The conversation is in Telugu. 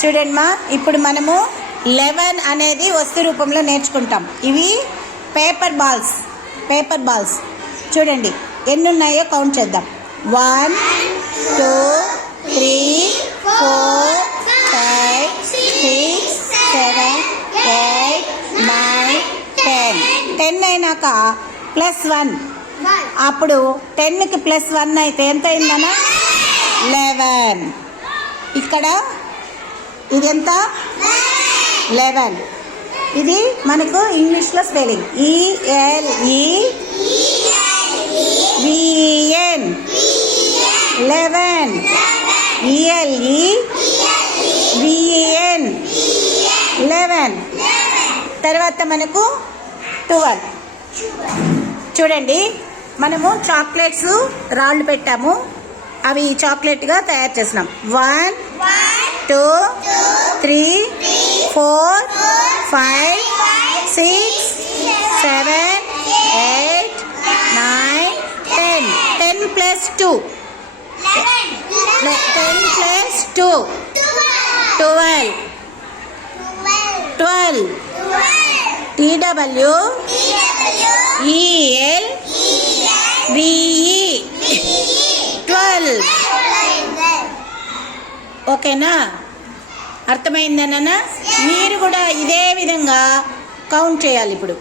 చూడండి మా, ఇప్పుడు మనము 11 అనేది వస్తు రూపంలో నేర్చుకుంటాం. ఇవి పేపర్ బాల్స్. చూడండి ఎన్ని ఉన్నాయో కౌంట్ చేద్దాం. 1 2 3 4 5 6 7 8 9 10. 10 అయినాక +1, అప్పుడు 10కి +1 అయితే ఎంత అయిందన్నా? 11. ఇక్కడ ఇది ఎంత? 11. ఇది మనకు ఇంగ్లీష్లో స్పెల్లింగ్ ELEVEN 11. ELEVEN 11. తర్వాత మనకు 12. చూడండి, మనము చాక్లెట్స్ రాళ్ళు పెట్టాము, అవి చాక్లెట్గా తయారు చేసినాం. 1 2 3 4 5 6 7 8 9 10. 10 + 2 12. TWELVE ఓకేనా? అర్థమైందనా? మీరు కూడా ఇదే విధంగా కౌంట్ చేయాలి ఇప్పుడు.